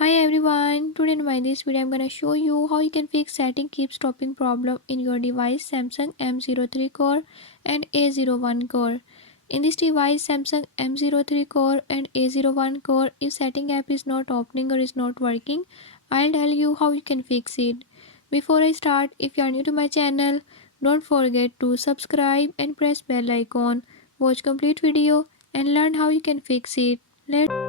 Hi everyone, today in this video I'm gonna show you how you can fix setting keep stopping problem in your device Samsung M03 core and A01 core. In this device Samsung M03 core and A01 core, if setting app is not opening or is not working, I'll tell you how you can fix it. Before I start, if you are new to my channel, don't forget to subscribe and press bell icon. Watch complete video and learn how you can fix it. Let's